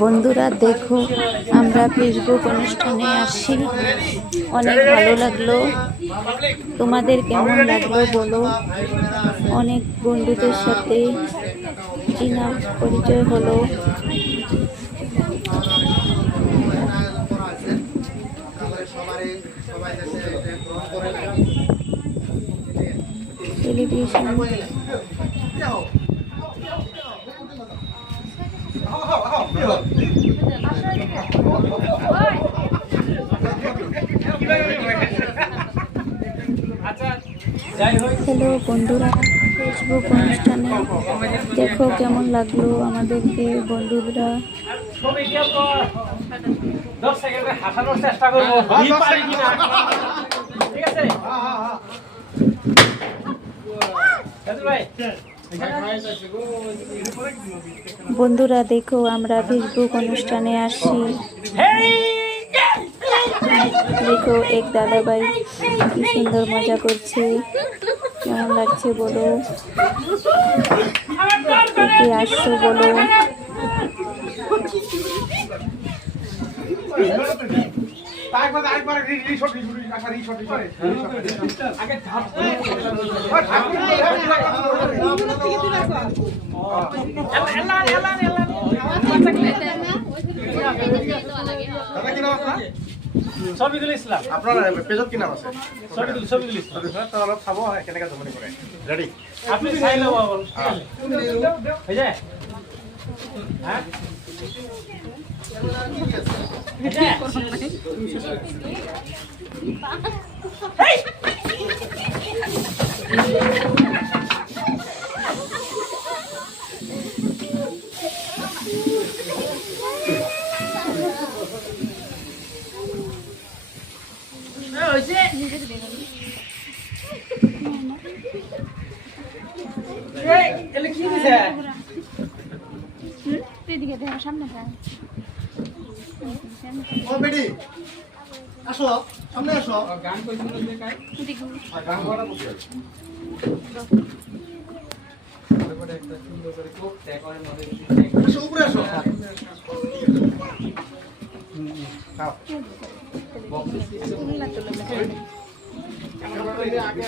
বন্ধুরা দেখো, আমরা ফেসবুক অনুষ্ঠানে আসি, অনেক ভালো লাগলো। তোমাদের কেমন লাগলো বলো। অনেক বন্ধুদের সাথে চিনা পরিচয় হলো। টেলিভিশন হ্যালো বন্ধুরা, ফেসবুক অনুষ্ঠানে দেখো কেমন লাগলো আমাদেরকে বন্ধুরা। বন্ধুরা দেখো, আমরা ফেসবুক অনুষ্ঠানে আসি। দেখো এক দাদাভাই কি সুন্দর মজা করছে, কেমন লাগছে বলো। কে আসছো বলো। ছবিগুলো ইসলাম আপনার পেজত কি নাম আছে? ছবিগুলো ইসলাম তো অলপ চাব কেনেকৈ জমনি কৰে। ৰেডি? আপনি চাই লব হৈ যায়। হ্যাঁ ও বেডি আসো, সামনে আসো। গান কইছিল যে কাই গান করাটা বসে তারপরে একটা সুন্দর করে কোপ ট্যাগের মধ্যে আসো, উপরে আসো। খাও। আগে